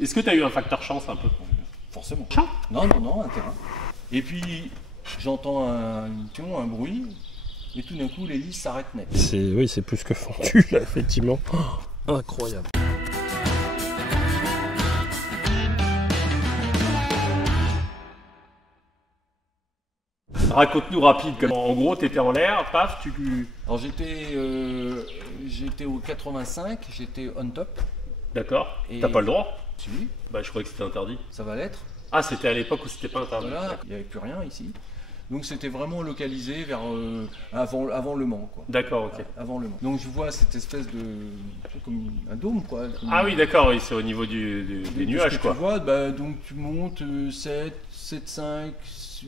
Est-ce que tu as eu un facteur chance un peu? Forcément. Chat? Non, non, non, un terrain. Et puis, j'entends un bruit, et tout d'un coup, l'hélice s'arrête net. Oui, c'est plus que fendu, là, effectivement. Oh, incroyable. Raconte-nous rapide, comme en gros t'étais en l'air, paf, tu... Alors j'étais au 85, j'étais on top. D'accord, Et- t'as pas le droit? Si, Bah je croyais que c'était interdit. ça va l'être. Ah, c'était à l'époque où c'était pas interdit. Voilà, il n'y avait plus rien ici. Donc c'était vraiment localisé vers avant Le Mans, quoi. D'accord, ok. Avant Le Mans. Donc je vois cette espèce de... comme un dôme, quoi. Ah oui, d'accord, oui, c'est au niveau des De nuages, ce que quoi. Tu vois, bah, donc tu montes 7, 7, 5,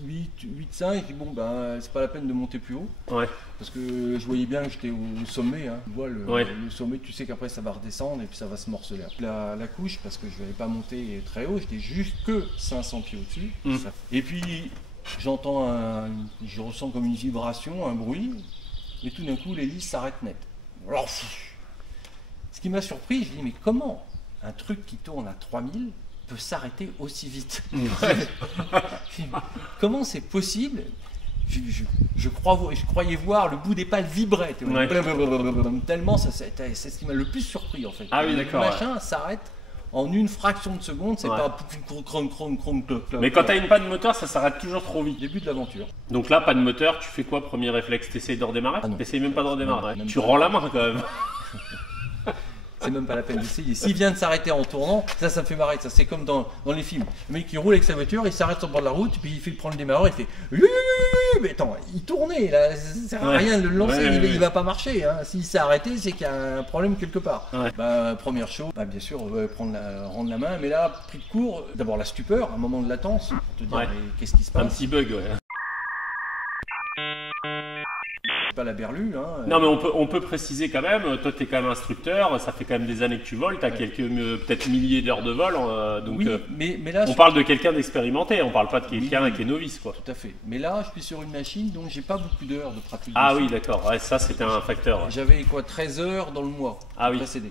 8, 8, 5, et bon, bah, c'est pas la peine de monter plus haut. Ouais, Parce que je voyais bien que j'étais au sommet, hein. Tu vois, Ouais. le sommet, tu sais qu'après ça va redescendre et puis ça va se morceler. La couche, parce que je n'allais pas monter très haut, j'étais juste que 500 pieds au-dessus. Mm. Et puis je ressens comme une vibration, un bruit, et tout d'un coup l'hélice s'arrête net. Alors, ce qui m'a surpris, je dis mais comment un truc qui tourne à 3000 peut s'arrêter aussi vite? Comment c'est possible? Je croyais voir le bout des pales vibrer, tu vois. Ouais. Tellement c'est ce qui m'a le plus surpris en fait. Ah oui, Le d'accord, machin s'arrête en une fraction de seconde, c'est Ouais. pas cron, mais quand t'as une panne moteur, ça s'arrête toujours trop vite. début de l'aventure. Donc là, panne moteur, tu fais quoi, premier réflexe? T'essayes de redémarrer? Ah non. T'essayes même pas de redémarrer? Non, même Tu pas. rends la main quand même. C'est même pas la peine d'essayer. S'il vient de s'arrêter en tournant, ça me fait marrer. Ça, c'est comme dans les films. Le mec qui roule avec sa voiture, il s'arrête sur le bord de la route, puis il fait prendre le démarreur, il fait. Mais attends, il tournait là, ça sert à Ouais. rien de le lancer, Ouais, il va pas marcher. Hein. S'il s'est arrêté, c'est qu'il y a un problème quelque part. Ouais. Bah, première chose, bah, bien sûr, rendre la main, mais là, pris de court, d'abord la stupeur, un moment de latence, pour te dire Ouais. mais qu'est-ce qui se Un passe. petit bug, ouais. Pas la berlue, hein. Non, mais on peut préciser quand même, toi t'es quand même instructeur, ça fait quand même des années que tu voles, t'as Ouais. quelques peut-être milliers d'heures de vol, donc Oui, mais là, on parle de quelqu'un d'expérimenté, on parle pas de quelqu'un Oui. qui est novice, quoi. tout à fait. Mais là, je suis sur une machine dont j'ai pas beaucoup d'heures de pratique. Ah dessus. oui, d'accord, ouais, ça c'était un facteur. Ouais. J'avais quoi 13 heures dans le mois Ah oui. précédé.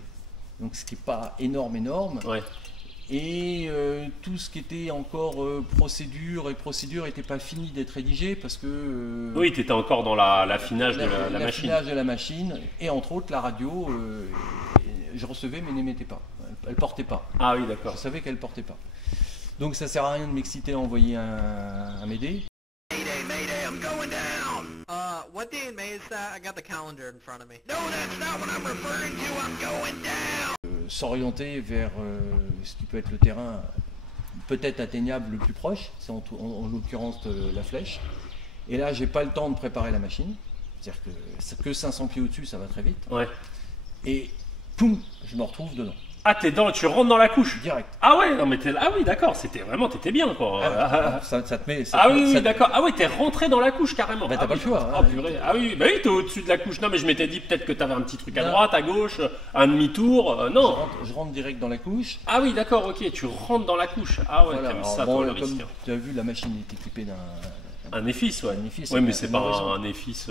Donc ce qui n'est pas énorme. Ouais. Et tout ce qui était encore procédure n'était pas fini d'être rédigé parce que Oui, t'étais encore dans l'affinage de la machine. l'affinage de la machine et entre autres la radio, je recevais mais n'émettait pas. Elle portait pas. Ah oui, Je d'accord. savais qu'elle portait pas. Donc ça sert à rien de m'exciter à envoyer un m'aider. Mayday, mayday, I'm going down! What day in May is that? I got the calendar in front of me. No, that's not what I'm referring to, I'm going down! S'orienter vers ce qui peut être le terrain peut-être atteignable le plus proche, c'est en l'occurrence la flèche. Et là, j'ai pas le temps de préparer la machine, c'est-à-dire que 500 pieds au-dessus, ça va très vite. Ouais. Et poum, je me retrouve dedans, Ah, tu rentres dans la couche. direct. Ah ouais, non mais ah oui, d'accord, t'étais bien, quoi. Ça te met. Ah oui, d'accord. Ah oui, t'es rentré dans la couche carrément. Bah, t'as Ah pas oui. le choix, hein. Ah purée. Ah oui, bah oui, t'es au-dessus de la couche. Non, mais je m'étais dit peut-être que t'avais un petit truc à Non. droite, à gauche, un demi-tour. Non. Je rentre direct dans la couche. Ah oui, d'accord, ok. Tu rentres dans la couche. Ah ouais, Voilà. t'aimes Alors, ça, bon, toi, le comme risque. tu as vu, la machine est équipée d'un. Un EFIS, ouais. Un EFIS, Ouais, mais c'est c'est pas une raison. un EFIS.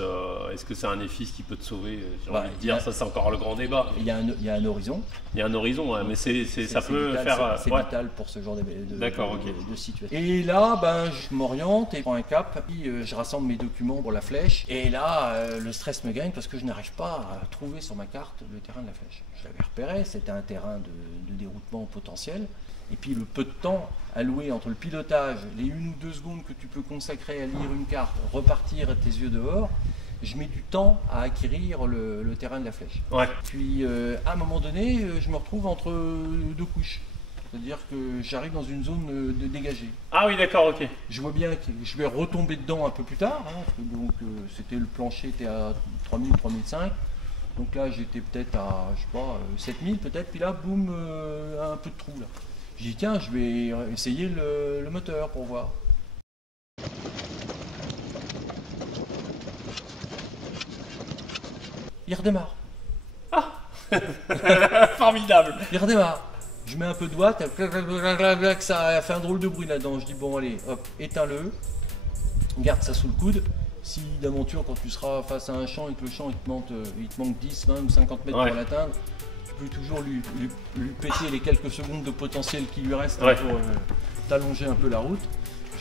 Est-ce que c'est un EFIS qui peut te sauver? J'ai Bah, envie de il y a- dire, ça c'est encore le grand débat. Il y a un horizon. Il y a un horizon, ouais, mais ça peut vital, faire. C'est Ouais. vital pour ce genre D'accord, ok. de situation. Et là, ben, je m'oriente et je prends un cap. Puis, je rassemble mes documents pour la flèche. Et là, le stress me gagne parce que je n'arrive pas à trouver sur ma carte le terrain de la flèche. Je l'avais repéré, c'était un terrain de déroutement potentiel. Et puis le peu de temps alloué entre le pilotage, les 1 ou 2 secondes que tu peux consacrer à lire une carte, repartir tes yeux dehors, je mets du temps à acquérir le terrain de la flèche. Ouais. Puis à un moment donné, je me retrouve entre 2 couches. C'est-à-dire que j'arrive dans une zone de dégagée. Ah oui, d'accord, ok. Je vois bien que je vais retomber dedans un peu plus tard. Hein, parce que donc c'était le plancher était à 3000, 3005. Donc là j'étais peut-être à, je sais pas, 7000 peut-être. Puis là, boum, un peu de trou là. J'ai dit tiens, je vais essayer le moteur pour voir. Il redémarre. Formidable. Il redémarre. Je mets un peu de doigt, ça a fait un drôle de bruit là-dedans. Je dis bon allez, hop, éteins-le, garde ça sous le coude. Si d'aventure quand tu seras face à un champ et que le champ il te manque 10, 20 ou 50 mètres Ouais. pour l'atteindre, tu peux toujours lui péter les quelques secondes de potentiel qui lui restent Ouais. pour t'allonger un peu la route.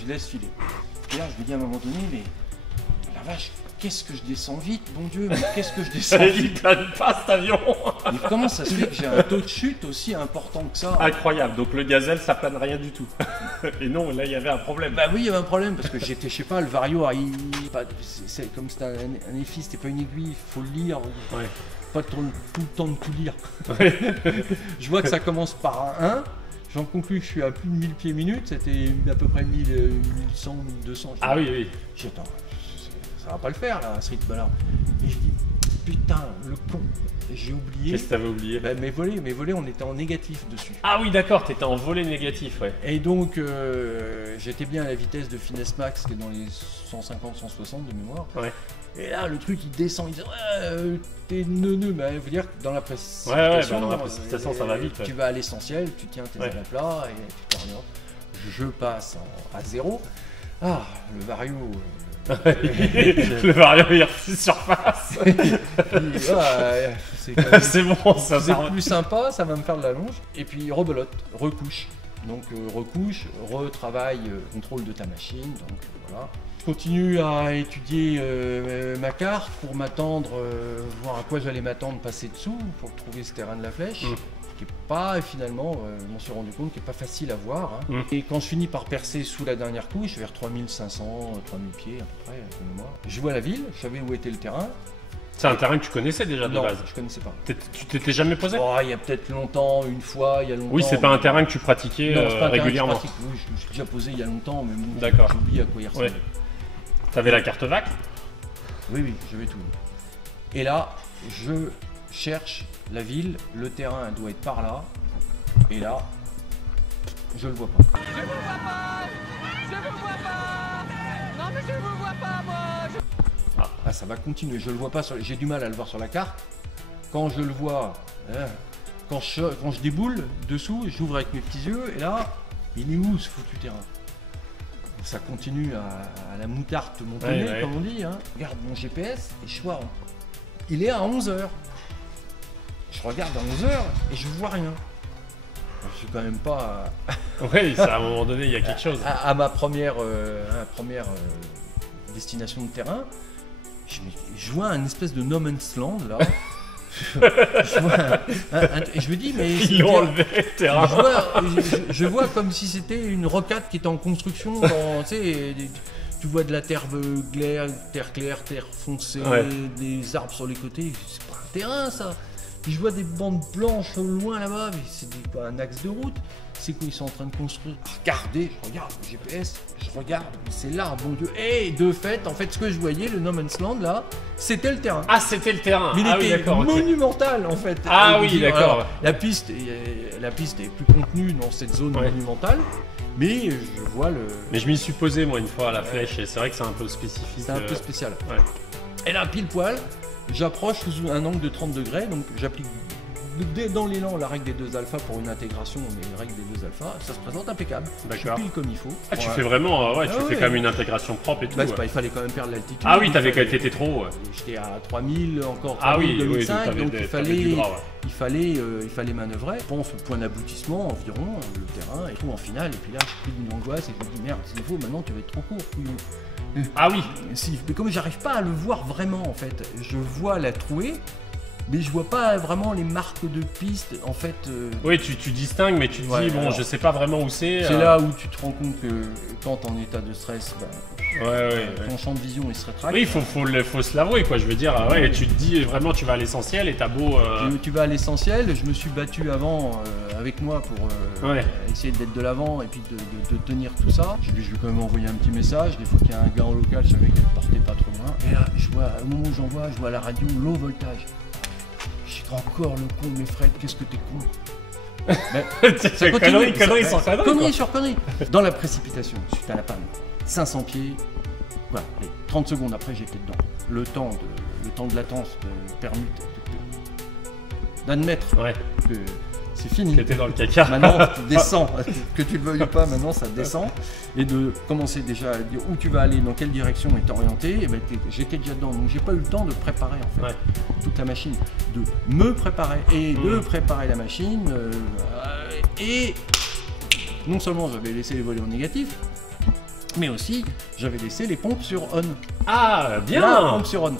Je laisse filer. Et là, je me dis à un moment donné, mais la vache, qu'est-ce que je descends vite, bon Dieu, mais qu'est-ce que je descends Il vite. plane pas cet avion. Mais comment ça se fait que j'ai un taux de chute aussi important que ça? Incroyable, donc le gazelle ça plane rien du tout. Et non, là il y avait un problème. Bah oui, il y avait un problème parce que j'étais, je sais pas, le Vario, c'est comme c'était un EFI, c'était pas une aiguille, faut le lire, Ouais. pas tout le temps de tout lire. Ouais. Je vois que ça commence par un 1, j'en conclus que je suis à plus de 1000 pieds minutes, c'était à peu près 1100, 1200. Ah oui, oui. Je dis, attends, ça va pas le faire là, à ce rythme-là. Et je dis, putain, le con, j'ai oublié. Qu'est-ce que t'avais oublié? Bah, mes volets, on était en négatif dessus. Ah oui, d'accord, t'étais en volet négatif, ouais. Et donc, j'étais bien à la vitesse de Finesse Max, qui est dans les 150-160 de mémoire. Ouais. Et là, le truc, il descend, il dit ouais, t'es neuneux. Bah, veut dire que dans la Ouais, précipitation, bah dans la précipitation, ça va vite. Ouais. Tu vas à l'essentiel, tu tiens tes Ouais. ailes à plat et tu t'orientes. Je passe à 0. Ah, le Vario. Le Vario il refuse surface. C'est quand même- C'est bon, ça c'est part. plus sympa, ça va me faire de la longe. Et puis rebelote, recouche. Donc recouche, retravaille, contrôle de ta machine. Donc voilà. Je continue à étudier ma carte pour m'attendre, voir à quoi j'allais m'attendre, passer dessous pour trouver ce terrain de la flèche. Qui est pas finalement, je m'en suis rendu compte, qui est pas facile à voir. Hein. Et quand je finis par percer sous la dernière couche, vers 3500, 3000 pieds à peu près, de mémoire, je vois la ville, je savais où était le terrain. C'est un terrain que tu connaissais déjà de Non, base. je connaissais pas. Tu t'étais jamais posé? Oh, il y a peut-être longtemps, une fois, il y a longtemps. Oui, c'est pas un mais- terrain que tu pratiquais Non, c'est pas un terrain que je régulièrement. pratique. Oui, je me suis déjà posé il y a longtemps, mais bon, D'accord. j'ai oublié à quoi il ressemblait. Ouais. T'avais la carte VAC? Oui, oui, je vais tout. Et là, je cherche la ville, le terrain doit être par là, et là, je le vois pas. Je vous vois pas. Non mais je vous vois pas moi. Ah, ça va continuer, je le vois pas, j'ai du mal à le voir sur la carte. Quand je le vois, hein, quand je déboule dessous, j'ouvre avec mes petits yeux, et là, il est où ce foutu terrain? Ça continue à la moutarde de mon poney, Ouais, ouais. comme on dit. Hein. Je regarde mon GPS et je vois, il est à 11h. Je regarde à 11h et je vois rien. Je suis quand même pas Oui, c'est à un moment donné, il y a quelque chose. à ma première, destination de terrain. Je vois un espèce de no man's land là. Je vois et je me dis, mais Ils l'ont enlevé, le terrain. je vois comme si c'était une rocade qui était en construction. Tu sais, tu vois de la terre claire, terre foncée, Ouais. des arbres sur les côtés. C'est pas un terrain ça. Puis je vois des bandes blanches au loin là-bas, mais c'est pas un axe de route. C'est quoi, ils sont en train de construire? Regardez, je regarde le GPS, je regarde, c'est là, bon Dieu. Et de fait, en fait, ce que je voyais, le No Man's Land là, c'était le terrain. Ah, c'était le terrain. Il Ah oui, était d'accord. ok. monumental en fait. Ah Et oui, dire, d'accord. alors, la piste est plus contenue dans cette zone Ouais. monumentale, mais je vois le. Mais je m'y suis posé moi une fois à la flèche et c'est vrai que c'est un peu spécifique. C'est un peu spécial. Ouais. Et là, pile poil, j'approche sous un angle de 30 degrés, donc j'applique dès dans l'élan la règle des 2 alpha pour une intégration, mais la règle des 2 alpha, ça se présente impeccable. Je suis D'accord. pile comme il faut. Ah, tu Ouais. fais vraiment, ouais, tu Ah fais ouais. quand même une intégration propre et tout. Bah, c'est ouais. pas, il fallait quand même perdre l'altitude. Ah oui, t'avais Il fallait- été trop. Ouais. J'étais à 3000, encore 3000, Ah oui, oui, 2005, t'avais donc des- il t'avais du fallait, gras, ouais. il fallait manœuvrer. Je pense au point d'aboutissement environ, le terrain, et tout en finale, et puis là, j'ai pris une angoisse et je me dis merde, s'il faut, maintenant tu vas être trop court, couillon. Ah oui. Si, mais comme j'arrive pas à le voir vraiment en fait, je vois la trouée, mais je vois pas vraiment les marques de piste en fait. Oui, tu distingues, mais tu te Ouais, dis, bon, alors, je sais pas vraiment où c'est. C'est là où tu te rends compte que quand t'es en état de stress, bah, Ouais. ton champ de vision il se rétracte. Oui, faut se l'avouer, quoi. Je veux dire, ouais, tu te dis vraiment, tu vas à l'essentiel et t'as beau. Tu vas à l'essentiel, je me suis battu avant avec moi pour Ouais. essayer d'être de l'avant et puis de tenir tout ça. Je vais quand même envoyer un petit message, des fois qu'il y a un gars en local, je savais qu'elle partait pas trop loin. Et là, je vois, au moment où j'envoie, je vois à la radio low voltage. Je dis encore le con, mais Fred, qu'est-ce que t'es con. Mais C'est continue, connerie ça- sans connerie. connerie quoi. sur connerie. Dans la précipitation, suite à la panne, 500 pieds, voilà, et 30 secondes après j'étais dedans. Le temps de latence de permis d'admettre Ouais. que c'est fini. Qui était dans le caca. Maintenant, tu descends, que tu le veuilles ou pas, maintenant ça descend. Et de commencer déjà à dire où tu vas aller, dans quelle direction est orienté, et ben, j'étais déjà dedans. Donc j'ai pas eu le temps de préparer en fait Ouais. toute la machine, de me préparer et de préparer la machine. Et non seulement j'avais laissé les volets en négatif, mais aussi j'avais laissé les pompes sur on. Ah, bien. La pompe sur on.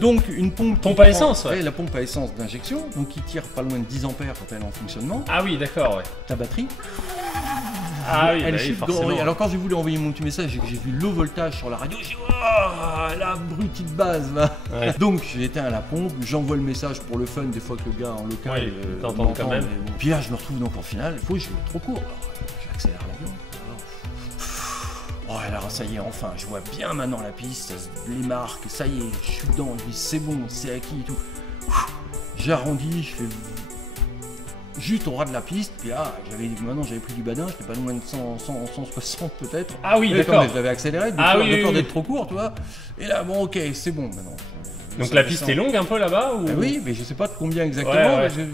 Donc une pompe, Pompe à essence, ouais. La pompe à essence d'injection, donc qui tire pas loin de 10 ampères quand elle est en fonctionnement. Ah oui, d'accord, ouais. Ta batterie. Ah oui, Elle bah oui, chute forcément. grand. Alors quand j'ai voulu envoyer mon petit message et que j'ai vu le voltage sur la radio, j'ai dit oh, la abrutie de base va. Ouais. Donc j'ai éteint la pompe, j'envoie le message pour le fun, des fois que le gars en local Oui, t'entends m'entend, quand même. mais bon. Puis là je me retrouve donc en finale, il faut que je vais trop court. Alors, j'accélère l'avion. Oh alors ça y est, enfin, je vois bien maintenant la piste, les marques, ça y est, je suis dedans, je dis c'est bon, c'est acquis et tout. J'arrondis, je fais juste au ras de la piste, puis là, j'avais pris du badin, j'étais pas loin de 160 peut-être. Ah oui, Et d'accord. comme j'avais accéléré, de Ah peur, oui, de oui, peur oui. d'être trop court, tu vois. Et là, bon, ok, c'est bon maintenant. Donc Ça la piste descend. est longue un peu là-bas ou... Ah oui, mais je sais pas de combien exactement. Ouais, ouais.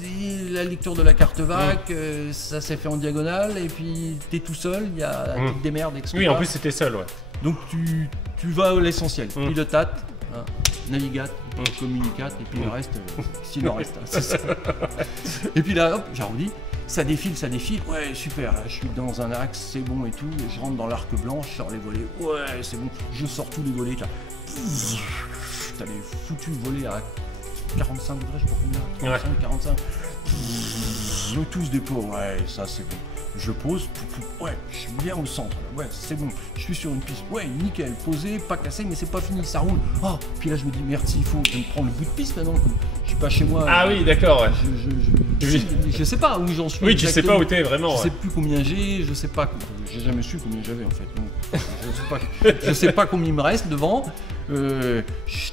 Mais la lecture de la carte VAC, ça s'est fait en diagonale, et puis t'es tout seul, il y a tu te démerdes, etc. Oui, en plus c'était seul, ouais. Donc tu vas à l'essentiel, pilotate, hein, navigate, Mm. communicate, et puis le reste, s'il en reste. Hein, c'est ça. Et puis là, hop, j'arrondis, ça défile, ouais super, là je suis dans un axe, c'est bon et tout, et je rentre dans l'arc blanc, je sors les volets, ouais c'est bon, je sors tous les volets, là. T'as les foutus volets à 45 degrés, je sais pas combien, 45. Le tous dépôt, ouais, ça c'est bon. Je pose, ouais, je suis bien au centre, là. Ouais, c'est bon. Je suis sur une piste, ouais, nickel, posé, pas cassé, mais c'est pas fini, ça roule. Oh, puis là je me dis merde, s'il faut, je vais me prendre le bout de piste maintenant. Je suis pas chez moi. Ah oui, d'accord, ouais. Je sais pas où j'en suis. Oui, tu sais pas exactement. où t'es vraiment. Je Ouais. sais plus combien j'ai sais pas, j'ai jamais su combien j'avais en fait. Donc, je sais pas combien il me reste devant. Je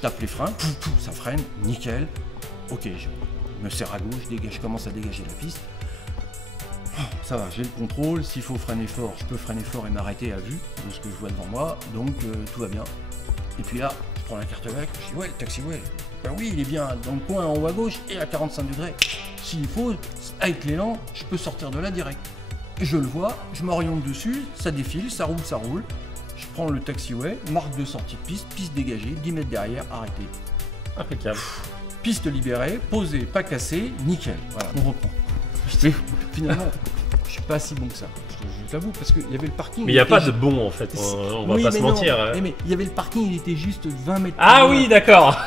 tape les freins, ça freine, nickel. Ok, je me serre à gauche, je commence à dégager la piste. Ça va, j'ai le contrôle, s'il faut freiner fort, je peux freiner fort et m'arrêter à vue de ce que je vois devant moi, donc tout va bien. Et puis là, je prends la carte VAC, je dis ouais, le taxiway, ben oui, il est bien dans le coin en haut à gauche et à 45 degrés. S'il faut, avec l'élan, je peux sortir de là direct. Et je le vois, je m'oriente dessus, ça défile, ça roule. Je prends le taxiway, marque de sortie de piste, piste dégagée, 10 mètres derrière, arrêté. Impeccable. Piste libérée, posée, pas cassée, nickel. Voilà, on reprend. Finalement, je suis pas si bon que ça, je t'avoue, parce qu'il y avait le parking. Mais il n'y a pas de bon en fait, on va Oui, pas mais se non. mentir. Hein. Mais il y avait le parking, il était juste 20 mètres. Ah plus loin. oui, d'accord.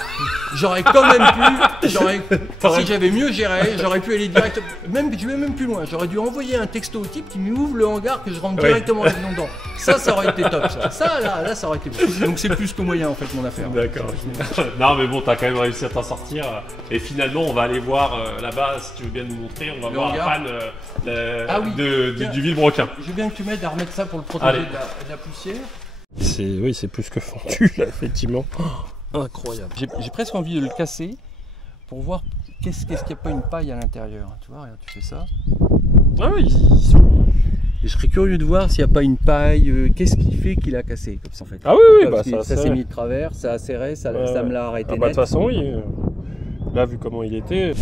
J'aurais quand même pu, si j'avais mieux géré, j'aurais pu aller direct, je vais même plus loin, j'aurais dû envoyer un texto au type qui m'ouvre le hangar, que je rentre Oui. directement là-dedans. Ça aurait été top, ça. Là, ça aurait été bon. Donc c'est plus que moyen en fait mon affaire. D'accord. Non mais bon, t'as quand même réussi à t'en sortir. Et finalement, on va aller voir là-bas, si tu veux bien nous montrer, on va Le voir hangar. Pan Ah oui. du Villebrequin. Je veux bien que tu m'aides à remettre ça pour le protéger Allez. de la poussière. Oui, c'est plus que fondu là, effectivement. Oh, incroyable. J'ai presque envie de le casser pour voir qu'est-ce qu'il n'y a pas une paille à l'intérieur. Tu vois, regarde, tu fais ça. Ah oui, Et je serais curieux de voir s'il n'y a pas une paille, qu'est-ce qui fait qu'il a cassé comme ça en fait. Ah oui, oui, Parce bah que ça s'est mis de travers, ça a serré, ça me l'a arrêté Ah bah de net. toute façon, oui. Là, vu comment il était.